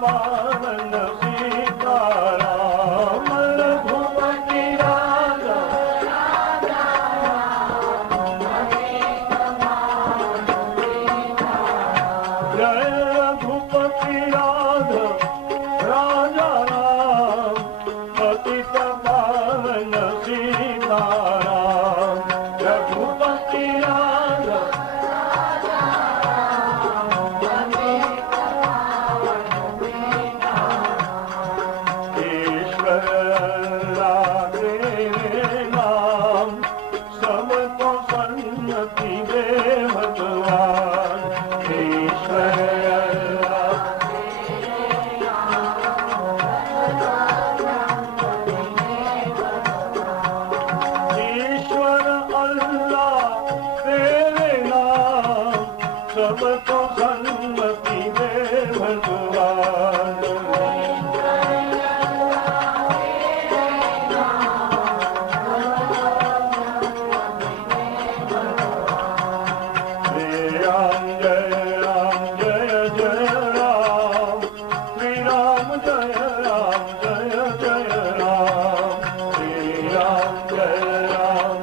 પાવન સીતારામ રઘુપતિ જય રઘુપતિ રાજા રામ પતિત પાવન સીતારામ રઘુપતિ सबको सन्मति दे भगवान श्री राम जय जय राम श्री राम जय जय राम श्री राम जय राम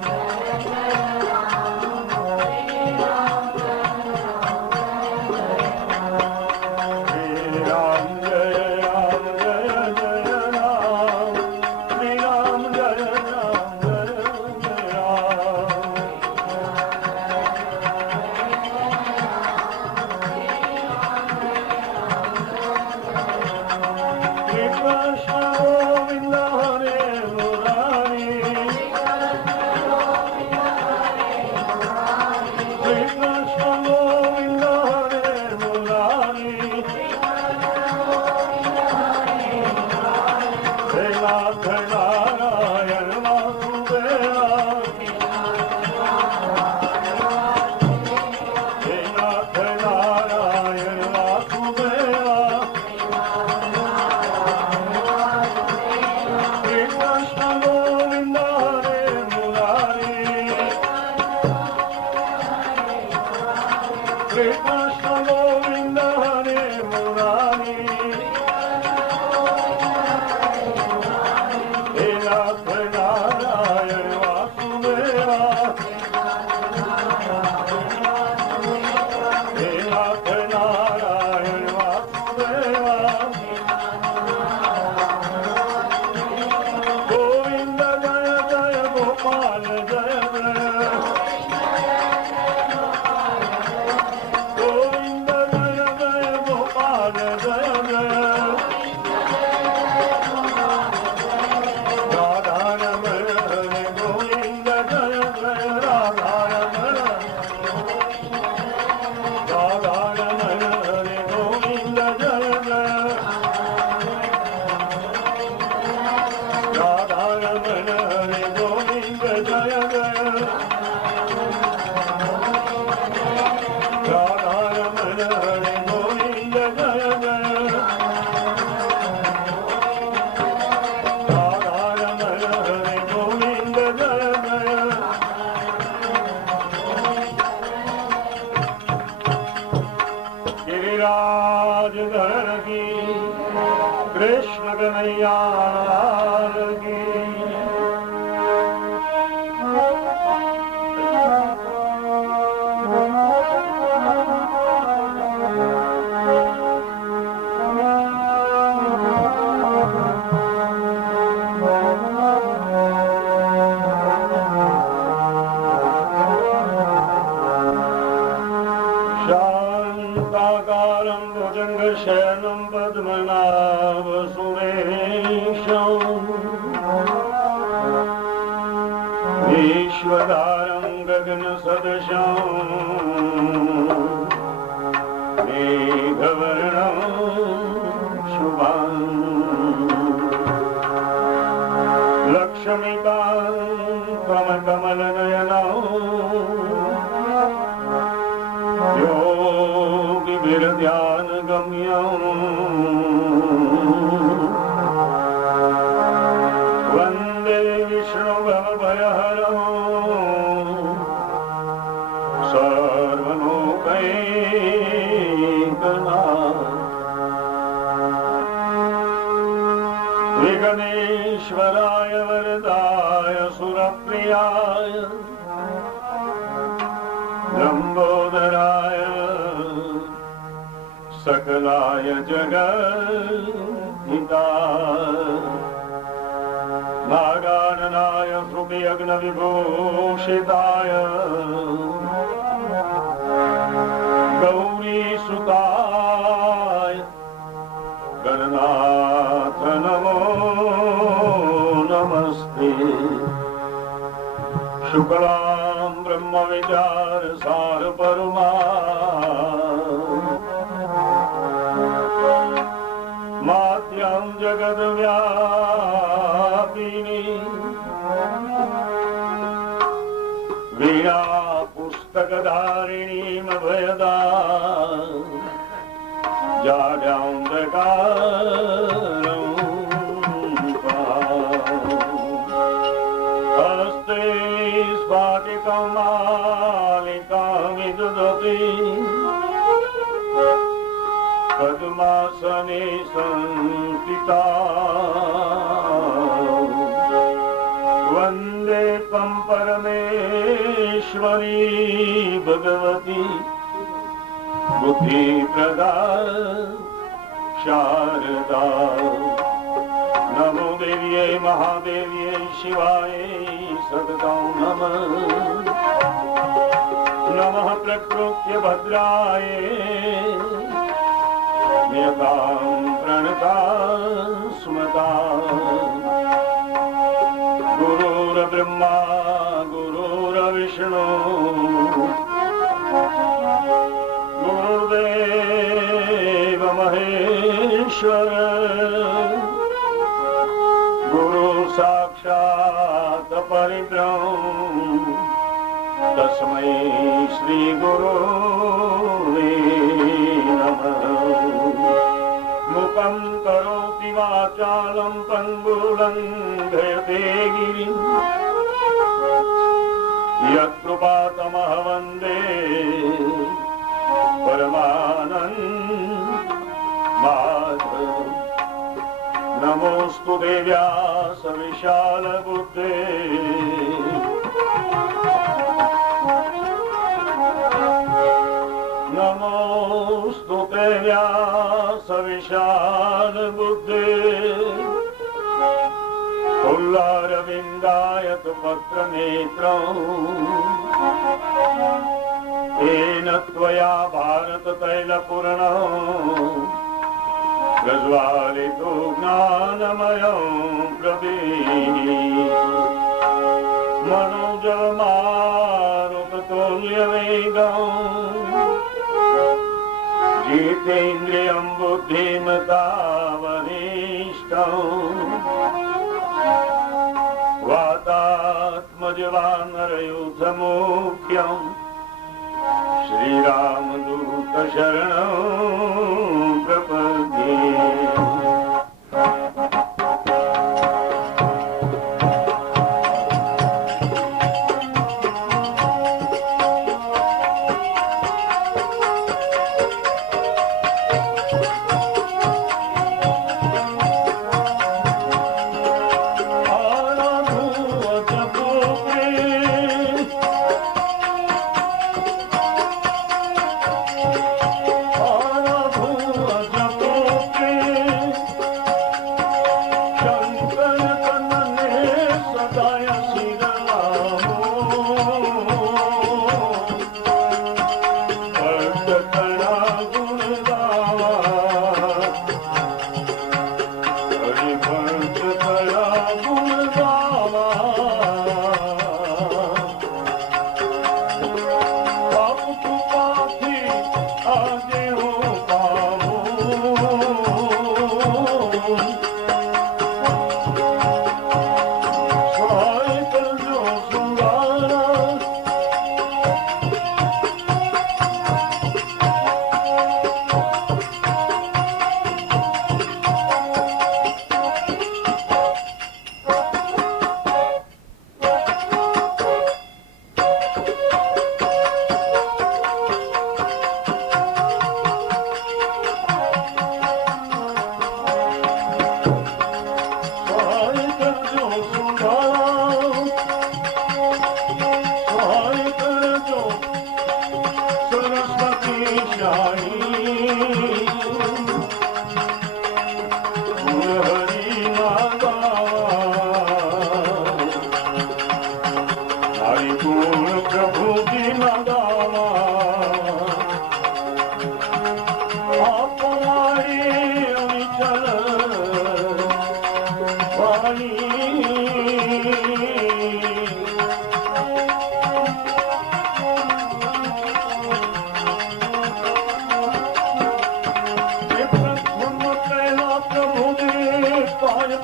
कृष्ण कन्हैया लाल की शान्ताकारं भुजङ्गशयनं पद्मनाभसुरेशम् ईश्वरारं गगनसदृशं मेघवर्णं शुभं लक्ष्मीकान्तं कमलनयनं योगिभिर्ध्यानगम्यं वन्दे विष्णुभवभयहरं सर्वलोकैकनाथं विघ्नेश्वराय वरदाय सुरप्रियाय लंबोदराय सकलाय जगद्धिताय नागाननाय श्रुतियज्ञविभूषिताय गौरीसुताय गणनाथ नमो नमस्ते। शुक्लां ब्रह्म विचार सार परमा मात्यं जगद्व्यापिनी वीणा पुस्तकधारिणीं भयदा जाड्यान्धकारं हस्ते स्फाटिकमालिकां विदधति पद्मासने संस्थिता वन्दे त्वं परमेश्वरी भगवती बुद्धिप्रदा शारदा। नमो देव्यै महादेव्यै शिवायै सततं नमः। नमः प्रकृत्य भद्राय नियतां प्रणतां स्मता। गुरुर्ब्रह्मा गुरुर्विष्णु गुरुर्देव महेश्वर गुरु साक्षात् परब्रह्म तस्मै श्री गुरुवे नमः। मुखं करोति वाचालं पङ्गुलं लङ्घयते गिरिं यत्कृपातमः वन्दे परमानन्द माधव। नमोस्तु देव्यास विशाल बुद्धे नमोस्तु देव्यास विशाल बुद्धे पुल्लारविन्दायत पत्रनेत्रम् येन त्वया भारत तैलपूर्णम् प्रज्वालितो ज्ञानमयं प्रदीप मनोजमारुततुल्यवेगम् जितेन्द्रियं बुद्धिमतावनिष्ठम् वातात्मजवानरयुधमुख्यम् श्रीरामदूत शरणं प्रपद्ये।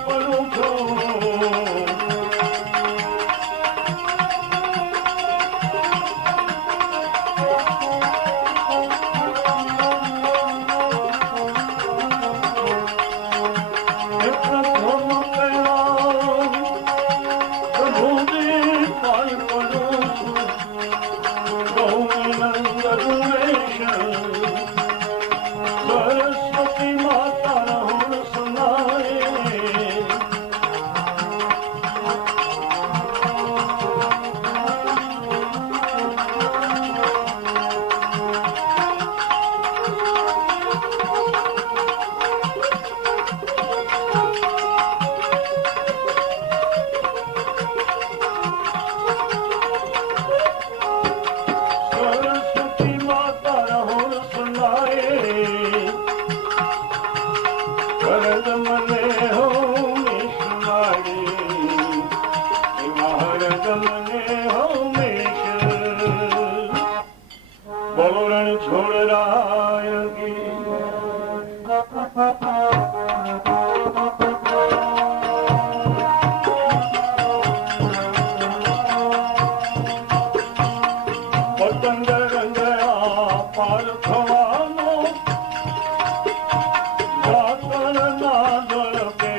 પડું છું. સરસ્વતી માતા રહુણ સુનાય. સરસ્વતી માતા રહુણ સુનાય. કરદ મને હો મિશ્માડી, મહારદ મને હો મિશ. બોલો રણ છોડ રાય કી. પતંગ રંગયા પાર થવાનો, ઝાકળ ના ઝળકે.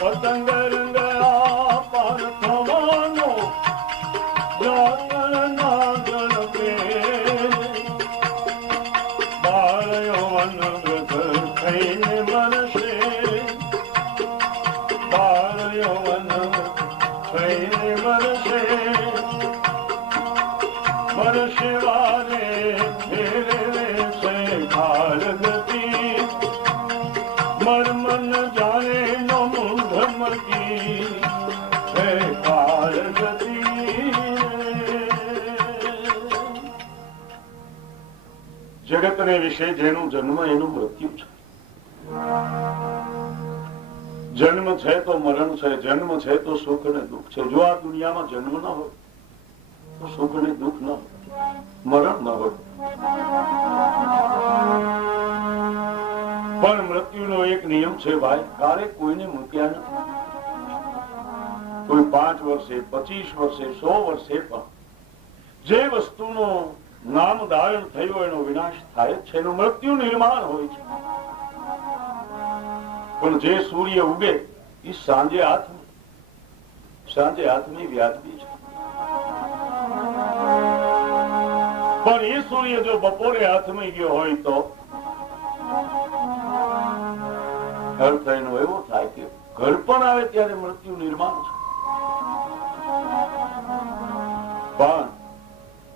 પતંગ રંગયા પાર થવાનો, ઝાકળ ના ઝળકે. બાળયો અનગત થઈને મરશે, બાળયો અનગત થઈને મરશે. મરશે વારે ફેરવે છે ખાલ ગતિ, મરમન જાણે નો મૂંઢ મટી છે ખાલ ગતિ. જગતને વિશે જેનું જન્મ એનું મૃત્યુ છે. જન્મ છે તો મરણ છે, જન્મ છે તો સુખ ને દુઃખ છે. જો આ દુનિયામાં જન્મ ન હોય તો સુખ ને દુઃખ ન હોય, મરણ ન હોય. પણ મૃત્યુનો એક નિયમ છે ભાઈ, કાલે કોઈને મૂક્યા નથી. કોઈ 5 વર્ષે 25 વર્ષે 100 વર્ષે પણ જે વસ્તુનો નામ ધારણ થયું એનો વિનાશ થાય છે, એનું મૃત્યુ નિર્માણ હોય છે. પણ જે સૂર્ય ઉગે એ સાંજે હાથમી વ્યાજબી છે. પણ એ સૂર્ય જો બપોરે હાથમી ગયો હોય તો અર્થ એનો એવો થાય કે ઘર પણ આવે ત્યારે મૃત્યુ નિર્માણ છે. પણ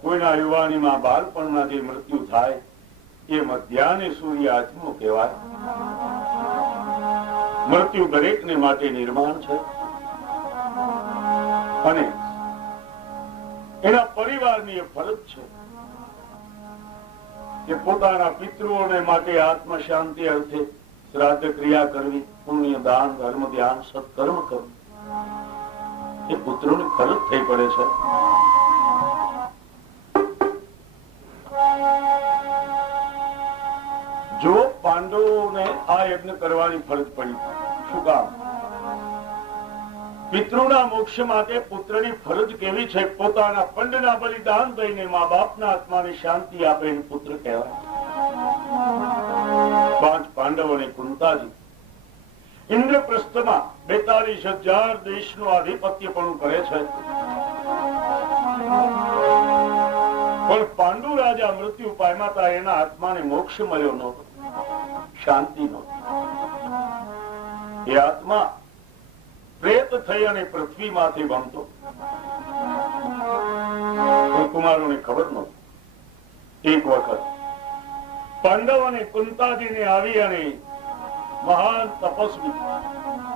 કોઈના યુવાનીમાં બાળપણના જે મૃત્યુ થાય એ મધ્યાહને સૂર્ય હાથમો કહેવાય. મૃત્યુ દરેકને માટે નિર્માણ છે અને એના પરિવારની એ ફરજ છે કે પોતાના પિતૃઓને માટે આત્મ શાંતિ અર્થે શ્રાદ્ધ ક્રિયા કરવી, પુણ્ય દાન ધર્મ ધ્યાન સત્કર્મ કરવું એ પુત્રોની ફરજ થઈ પડે છે. જો પાંડવોને આ યજ્ઞ કરવાની ફરજ પડી, શું કામ? પિતૃના મોક્ષ માટે પુત્રની ફરજ કેવી છે? પોતાના પંડના બલિદાન દઈને મા બાપના આત્માને શાંતિ આપે એ પુત્ર કહેવાય. 5 પાંડવ અને કુંતાજી ઇન્દ્રપ્રસ્થમાં 42,000 દેશનું આધિપત્યપણું કરે છે. પણ પાંડુ રાજા મૃત્યુ પામ્યા હતા, એના આત્માને મોક્ષ મળ્યો નહોતો, શાંતિ નહોતી. એ આત્મા પ્રેત થઈ અને પૃથ્વીમાંથી બનતો. કુમારોને ખબર નહોતી. એક વખત પાંડવ અને કુંતાજીને આવી અને મહાન તપસ્વી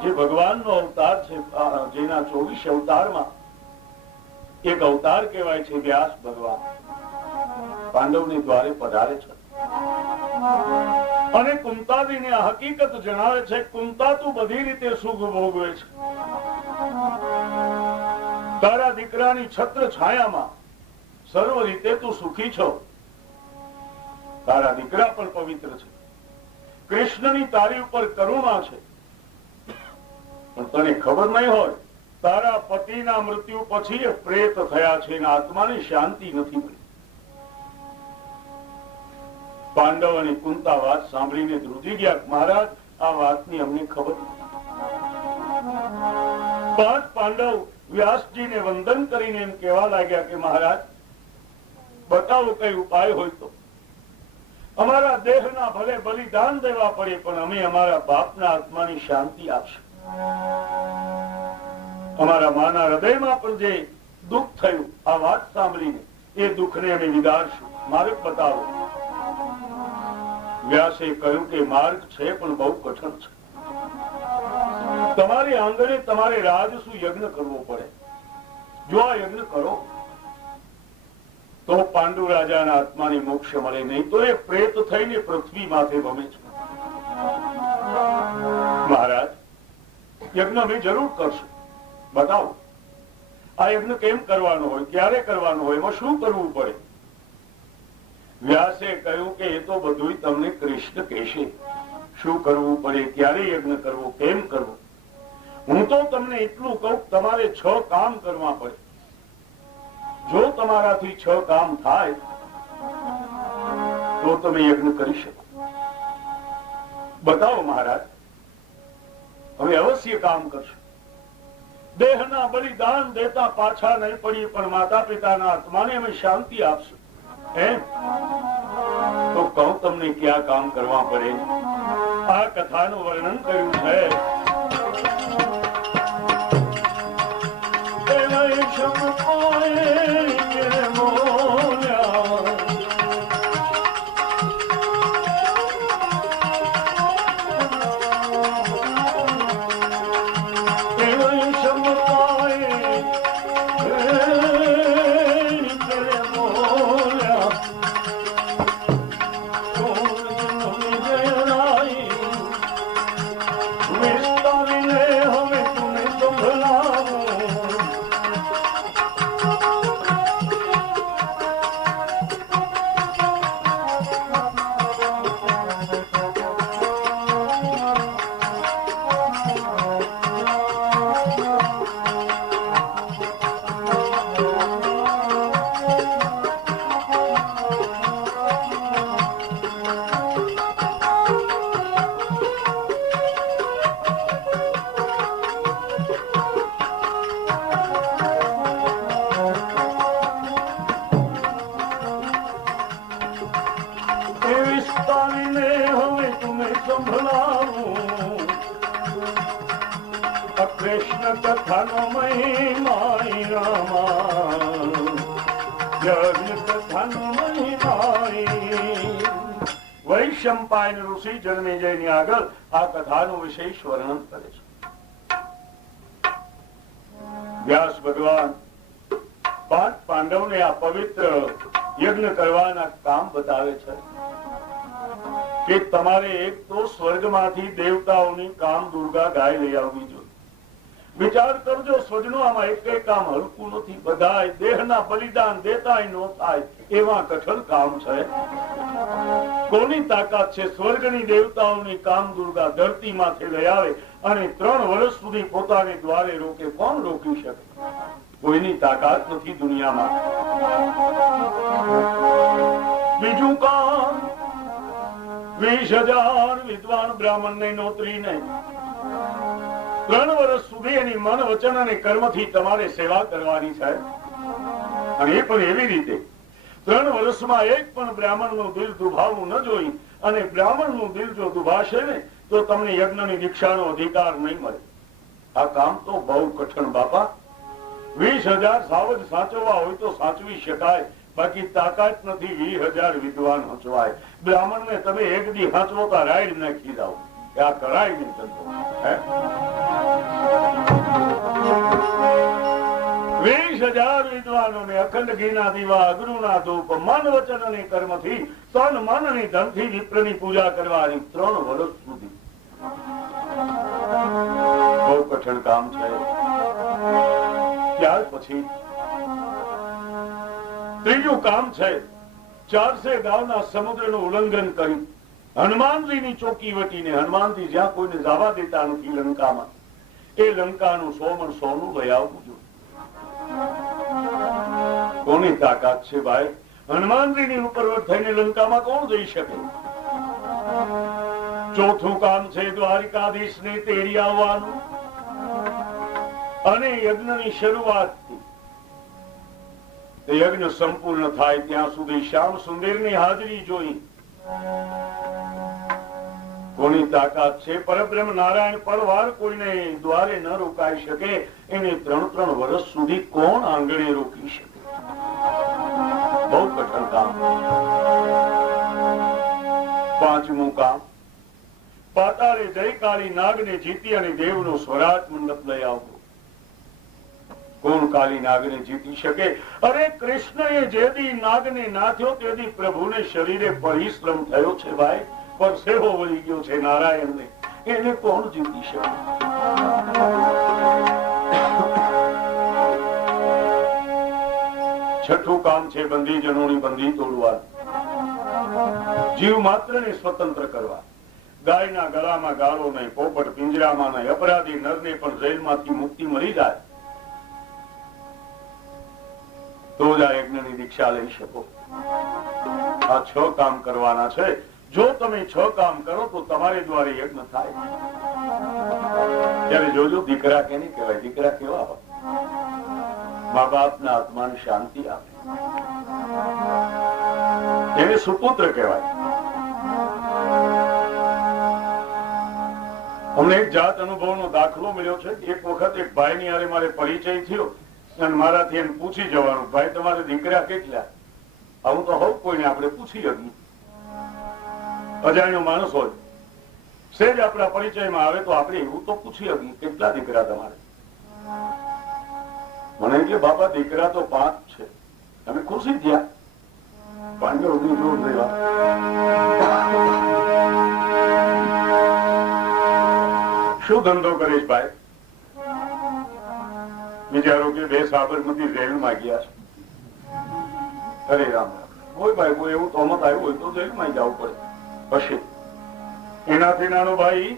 જે ભગવાનનો અવતાર છે, જેના 24 અવતારમાં એક અવતાર કહેવાય છે વ્યાસ ભગવાન, પાંડવની દ્વારે પધારે છે અને કુંતાજીને આ હકીકત જણાવે છે. કુંતા તું બધી રીતે સુખ ભોગવે છે, તારા દીકરાની છત્ર છાયામાં સર્વ રીતે તું સુખી છો, તારા દીકરા પણ પવિત્ર છે, કૃષ્ણની તારી ઉપર કરુણા છે, પણ તને ખબર નહીં હોય તારા પતિના મૃત્યુ પછી એ પ્રેત થયા છે અને આત્માની શાંતિ નથી મળી. પાંડવ અને કુંતા વાત સાંભળીને ધ્રુજી ગયા. મહારાજ, આ વાતની અમને ખબર નથી. પાંચ પાંડવ વ્યાસજીને વંદન કરીને એમ કહેવા લાગ્યા કે મહારાજ, બતાવો કઈ ઉપાય હોય તો. અમારા દેહના ભલે બલિદાન દેવા પડે, પણ અમે અમારા બાપના આત્માની શાંતિ આપશું. અમારા માના હૃદયમાં પણ જે દુઃખ થયું આ વાત સાંભળીને, એ દુઃખને અમે વિદારશું. માર્ગ બતાવો. વ્યાસે કહ્યું કે માર્ગ છે, પણ બહુ કઠણ છે. તમારી આંગણે તમારે રાજસુ યજ્ઞ કરવો પડે. જો આ યજ્ઞ કરો તો પાંડુ રાજાના આત્માને મોક્ષ મળે, નહીં તો એ પ્રેત થઈને પૃથ્વી માથે ભમે છે. મહારાજ, યજ્ઞ અમે જરૂર કરશું, બતાવો. આ યજ્ઞ કેમ કરવાનો હોય, ક્યારે કરવાનો હોય, એમાં શું કરવું પડે? વ્યાસે કહ્યું કે એ તો બધું તમને કૃષ્ણ કહેશે. શું કરવું પડે, ક્યારે યજ્ઞ કરવો, કેમ કરવો. હું તો તમને એટલું કહું, તમારે 6 કામ કરવા પડે. જો તમારાથી 6 કામ થાય તો તમે યજ્ઞ કરી શકો. બતાવો મહારાજ. હવે અવશ્ય કામ કરશો. દેહના બલિદાન દેતા પાછા નહીં પડીએ, પણ માતા પિતાના આત્માને અમે શાંતિ આપશું. એમ તો કહું તમને ક્યાં કામ કરવા પડે. આ કથાનું વર્ણન કર્યું છે. કૃષ્ણ કથાનો મહિમાઈ રામા, યજ્ઞ કથાનો મહિમાઈ. વૈશંપાયન ઋષિ જન્મેજયની આગળ આ કથાનું વિશેષ વર્ણન કરે છે. વ્યાસ ભગવાન 5 પાંડવને આ પવિત્ર યજ્ઞ કરવાના કામ બતાવે છે કે તમારે એક તો સ્વર્ગમાંથી દેવતાઓની કામ દુર્ગા ગાય લઈ આવવી જોઈએ. વિચાર કરજો સ્વજનો, આમાં એક કામ હલકું નથી. બધા દેહના બલિદાન દેતા ન થાય એવા કઠણ કામ છે. કોની તાકાત છે સ્વર્ગની દેવતાઓની કામ દુર્ગા ધરતી માથે લઈ આવે અને 3 વર્ષ સુધી પોતાને દ્વારે રોકે? કોણ રોકી શકે? કોઈની તાકાત નથી દુનિયામાં. બીજું કામ, 20,000 વિદ્વાન બ્રાહ્મણને નોતરી નહીં. 3 વર્ષ સુધી એની મન, વચન અને કર્મથી તમારે સેવા કરવાની છે. અને એ પણ એવી રીતે 3 વર્ષમાં એક પણ બ્રાહ્મણનું દિલ દુભાવવું ન જોઈ. અને બ્રાહ્મણનું દિલ જો દુભાશે ને તો તમને યજ્ઞની દીક્ષાનો અધિકાર નહીં મળે. આ કામ તો બહુ કઠણ બાપા. 20,000 સાવજ સાચવવા હોય તો સાચવી શકાય, બાકી તાકાત નથી 20,000 વિદ્વાન હંચવાય. બ્રાહ્મણને તમે એક દી હંચવો તો રાઈડ નાખી જાઓ. આ કરાય નહીં ધંધો. 20,000 વિદ્વાનોને અખંડ ઘીના દીવા, અગરુના ધૂપ, મન, વચન અને કર્મથી, તન, મન અને ધનથી વિપ્રની પૂજા કરવાની 3 વર્ષ સુધી. બહુ કઠણ કામ છે. ત્યાર પછી ત્રીજું કામ છે 400 ગામના સમુદ્રનું ઉલ્લંઘન કરી હનુમાનજીની ચોકી વટીને હનુમાનજી જ્યાં કોઈને જવા દેતા નથી લંકામાં, એ લંકાનું 100 મણ સોનું લઈ આવવું જોઈએ. કોની તાકાત છે ભાઈ? હનુમાનજીની ઉપરવટ થઈને લંકામાં કોણ જઈ શકે? ચોથું કામ છે દ્વારિકાધીશને તેડી આવવાનું અને યજ્ઞની શરૂઆતથી યજ્ઞ સંપૂર્ણ થાય ત્યાં સુધી શ્યામ સુંદરની હાજરી જોઈ. કોની તાકાત છે? પરબ્રહ્મ નારાયણ પળવાર કોઈને દ્વારે ન રોકાઈ શકે, એને 3 વર્ષ સુધી કોણ આંગણે રોકી શકે? બહુ કઠણ કામ. પાંચમું કામ, પાતાળે જય કાળી નાગને જીતી અને દેવનો સ્વરાજ મંડપ લઈ આવવો. કોણ કાળી નાગને જીતી શકે? અરે કૃષ્ણએ જેદી નાગને નાથ્યો તેથી પ્રભુને શરીરે પરિશ્રમ થયો છે ભાઈ, પરસેવો વળી ગયો છે નારાયણને, એને કોણ જીતી શકે? છઠ્ઠું કામ છે બંધીજનોની બંધી તોડવા, જીવ માત્રને સ્વતંત્ર કરવા. ગાયના ગળામાં ગાળો નહીં, પોપટ પિંજરામાં નહીં, અપરાધી નરને પણ જેલમાંથી મુક્તિ મળી જાય તો જ આ યજ્ઞની દીક્ષા લઈ શકો. આ 6 કામ કરવાના છે. જો તમે 6 કામ કરો તો તમારે દ્વારે યજ્ઞ થાય. ત્યારે જોજો દીકરા કેને કહેવાય? દીકરા કેવા હોય? મા બાપના આત્માને શાંતિ આપે, એને સુપુત્ર કહેવાય. અમને એક જાત અનુભવનો દાખલો મળ્યો છે. એક વખત એક ભાઈની હારે મારે પરિચય થયો અને મારાથી એને પૂછી જવાનું, ભાઈ તમારે દીકરા કેટલા? આવું તો હોવ કોઈને આપણે પૂછી શકીએ. અજાણ્યો માણસ હોય, સેજ આપણા પરિચયમાં આવે તો આપણે એવું તો પૂછી શકીએ, કેટલા દીકરા તમારે? મને કે બાપા દીકરા તો 5 છે. તમે ખુશી થયા? 5 શું ધંધો કરીશ ભાઈ? વિચારો કે 2 સાબરમતી જેલમાં ગયા છે. અરે રામ રામ. કોઈ ભાઈ કોઈ એવું તોમત આવ્યું હોય તો જેલમાં જવું પડે. પછી એનાથી નાનો ભાઈ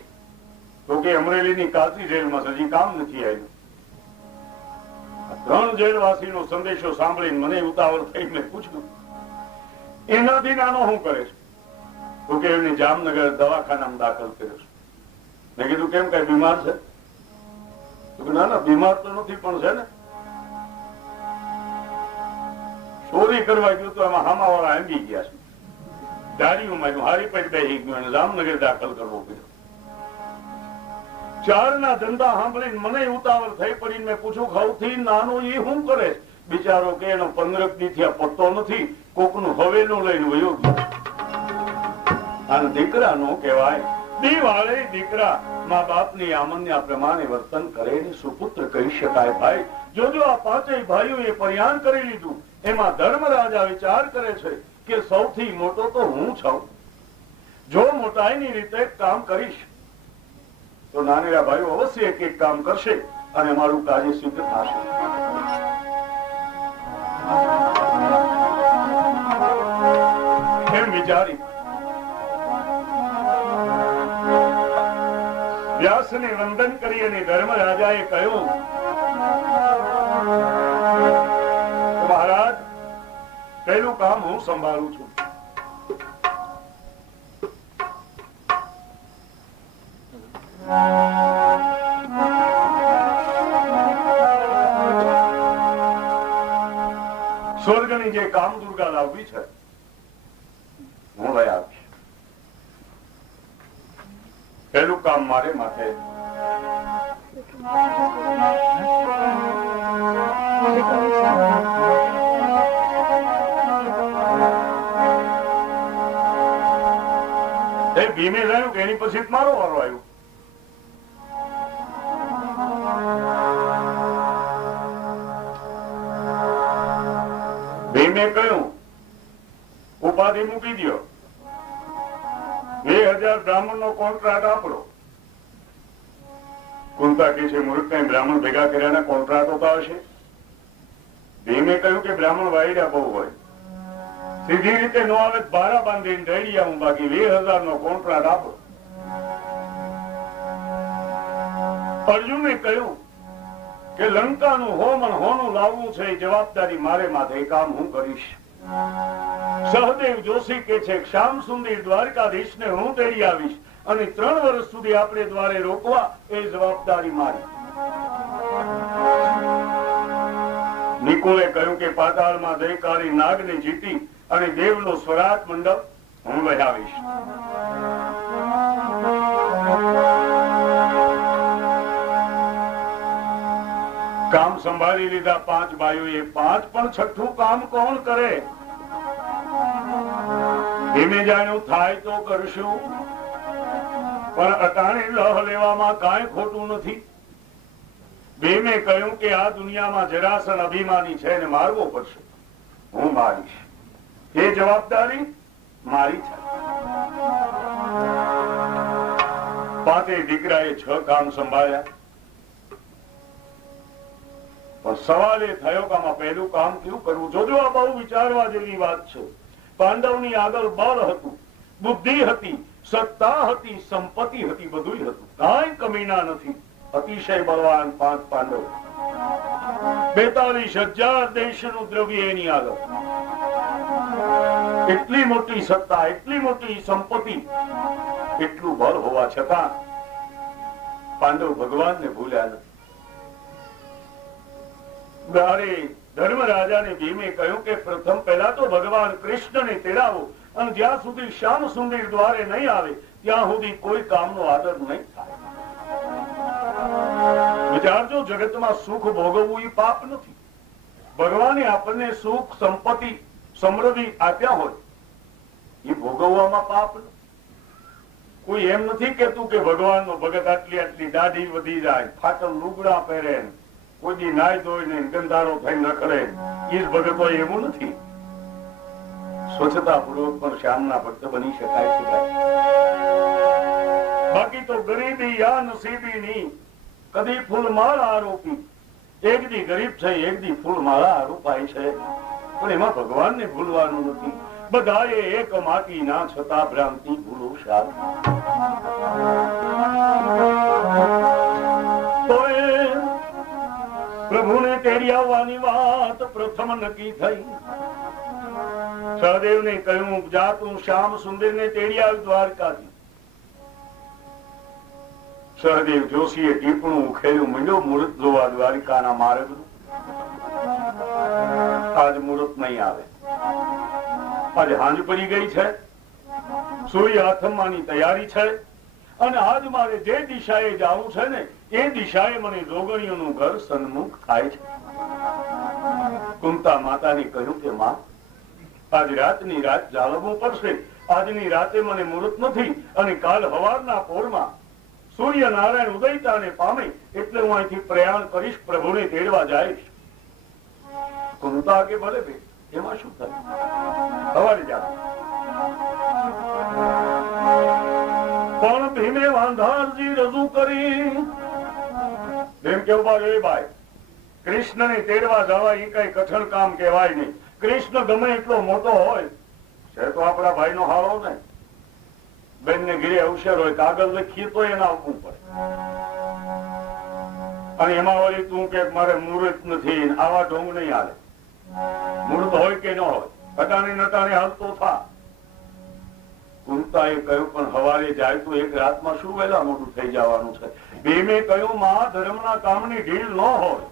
તો કે અમરેલીની કાચી જેલમાં હજી કામ નથી આવ્યું. 3 જેલવાસીનો સંદેશો સાંભળીને મને ઉતાવળ થઈ મેં પૂછ્યું, એનાથી નાનો શું કરે છે? તો કે એમને જામનગર દવાખાનામાં દાખલ કર્યો છે. મેં કીધું કેમ, કઈ બીમાર છે? ના ના બીમાર તો નથી પણ છે ને ચોરી કરવા ગયું તો એમાં હામાવાળા આંબી ગયા છે. દાડીઓ માર્યું, હારી પર બેસી ગયું અને જામનગર દાખલ કરવો પડ્યો. 4 ના ધંધા સાંભળીને મને ઉતાવળ થઈ પડીને મેં પૂછ્યું, સૌથી નાનો એ શું કરે? બિચારો કે એનો 15 દીથી આ પત્તો નથી, કોકનું હવેલું લઈને વયો ગયો. આને દીકરા નો કહેવાય. દિવાળે દીકરા મા બાપની આમન્યા પ્રમાણે વર્તન કરે ને સુપુત્ર કહી શકાય. ભાઈ જોજો આ 5 ભાઈઓએ પરિયાણ કરી લીધું. એમાં ધર્મરાજા વિચાર કરે છે કે સૌથી મોટો તો હું છું. જો મોટાઈની રીતે કામ કરીશ તો નાનેરા ભાઈઓ અવશ્ય એક કામ કરશે અને મારું કાર્ય સિદ્ધ થશે. એમ વિચારી વ્યાસને વંદન કરી અને ધર્મરાજાએ કહ્યું, મહારાજ પહેલું કામ હું સંભાળું છું. સ્વર્ગની જે કામ દુર્ગા લાવવી છે હું લઈ આવીશ. પહેલું કામ મારે માથે. ભીમે જાણ્યું કે એની પછી મારો વારો આવ્યો. ભીમે કહ્યું ઉપાધિ મૂકી દો, 2000 બ્રાહ્મણ નો કોન્ટ્રાક્ટ આપણો. કુંતા કે છે મૂર્ખ કઈ બ્રાહ્મણ ભેગા કર્યાના કોન્ટ્રાક્ટ હોતા હશે. ભીમે કહ્યું કે બ્રાહ્મણ વાયડા બહુ હોય, સીધી રીતે નો આવે ભારા બાંધીને રેડી આવું, બાકી 20,000 નો કોન્ટ્રાક્ટ આપો. અર્જુને કહ્યું કે લંકાનું હોમન હોનું લાવવું છે, એ જવાબદારી મારે માથે, એ કામ હું કરીશ. સહદેવ જોશી કે છે શ્યામ સુંદર દ્વારકાધીશને હું તેડી આવીશ અને 3 વર્ષ સુધી આપણે દ્વારે રોકવા, એ જવાબદારી મારી. નિકુલે કહ્યું કે પાતાળમાં જયકારી નાગને જીતી અને દેવનો સ્વરાટ મંડપ હું લઈ આવીશ. કામ સંભાળી લીધા 5 બાયુએ. 5 પણ છઠ્ઠું કામ કોણ કરે? ધીમે જાણ્યું થાય તો કરશું, પણ અટાણે લહ લેવામાં કાંઈ ખોટું નથી. ભીમે કહ્યું કે આ દુનિયામાં જરાસન અભિમાની છે ને મારવો પડશે, હું મારીશ. એ જવાબદારી મારી છે. 5 દીકરાએ 6 કામ સંભાળ્યા. પણ સવાલ એ થયો કે આમાં પહેલું કામ કેવું કરવું? જોજો, આ બહુ વિચારવા જેવી વાત છે. પાંડવની આગળ બળ હતું, બુદ્ધિ હતી, સત્તા હતી, સંપત્તિ હતી, બધું હતું, કાંઈ કમીના નથી. અતિશય બળવાન 5 પાંડવ. 42,000 દેશનું દ્રવ્ય એની આગળ. એટલી મોટી સત્તા, એટલી મોટી સંપત્તિ, એટલું બળ હોવા છતાં પાંડવ ભગવાનને ભૂલ્યા નથી. ધર્મરાજાને ભીમે કહ્યું કે પ્રથમ પહેલા તો ભગવાન કૃષ્ણને તેડાવો, અને જ્યાં સુધી શ્યામ સુંદર દ્વારે નહીં આવે ત્યાં સુધી કોઈ કામનો આદર નહીં થાય. વિચારજો, જગતમાં સુખ ભોગવવું એ પાપ નથી. ભગવાને આપણને સુખ, સંપત્તિ, સમૃદ્ધિ આપ્યા હોય, એ ભોગવવામાં પાપ નથી. કોઈ એમ નથી કેતું કે ભગવાનનો ભગત આટલી આટલી દાઢી વધી જાય, ફાટલ લુગડા પહેરે, કોઈ દી નાય ધોઈને ગંધારો થઈને રખડે, એ જ ભગત હોય એવું નથી. સ્વચ્છતા પૂર્વક પણ શ્યામના ભક્ત બની શકાય છે. બાકી તો ગરીબી યા નસીબીની કદી ફૂલમાળા આરોપી. એક દી ગરીબ છે, એક દી ફૂલમાળા આરોપાય છે, પણ એમાં ભગવાનને ભૂલવાનું નથી. બધાએ એક માટી ના છતાં ભ્રાંતિ ભૂલો શાલ. પ્રભુને તેડી આવવાની વાત પ્રથમ નક્કી થઈ. સહદેવને કહ્યું જા તું શ્યામ સુંદરને તેડી આવ દ્વારકાથી. સહદેવ જોશીએ ટીપણું ઉખેર્યું, મંડ્યો મુહૂર્ત જોવા દ્વારિકાના માર્ગનું. આજ મુહૂર્ત નહીં આવે. આજે હાંજ પડી ગઈ છે, સૂર્ય આથમવાની તૈયારી છે, અને આજ મારે જે દિશાએ જવું છે ને એ દિશાએ મને જોગણીઓનું ઘર સન્મુખ થાય છે. કુંતા માતાને કહ્યું કે માં, આજ રાતની રાત જાળવવું પડશે. આજની રાતે મને મુહૂર્ત નથી, અને કાલ સવારના પોરમાં સૂર્ય નારાયણ ઉદયતાને પામે એટલે હું અહીંથી પ્રયાણ કરીશ, પ્રભુને તેડવા જઈશ. કુંતા કે ભલે બે, એમાં શું થાય, સવારે જાવ. પણ ભીમે વાંધારજી રજૂ કરી. ભીમ કેવું ભાઈ, એ ભાઈ કૃષ્ણને તેડવા જવા એ કઈ કઠણ કામ કહેવાય નહીં. કૃષ્ણ ગમે એટલો મોટો હોય છે તો આપણા ભાઈ નો હારો ને. બેન ને ઘીરે અવસર હોય, કાગળ લખીએ તો એને આવવું પડે. અને એમાં વળી તું કે મારે મુહૂર્ત નથી, આવા ઢોંગ નહીં હાલે. મુહૂર્ત હોય કે ન હોય, અટાણે નટાણે હાલતો થા. કુંતાએ કહ્યું પણ સવારે જાય તો એક રાતમાં શું વહેલા મોટું થઈ જવાનું છે. ભીમે કહ્યું માં, ધર્મના કામની ઢીલ ન હોય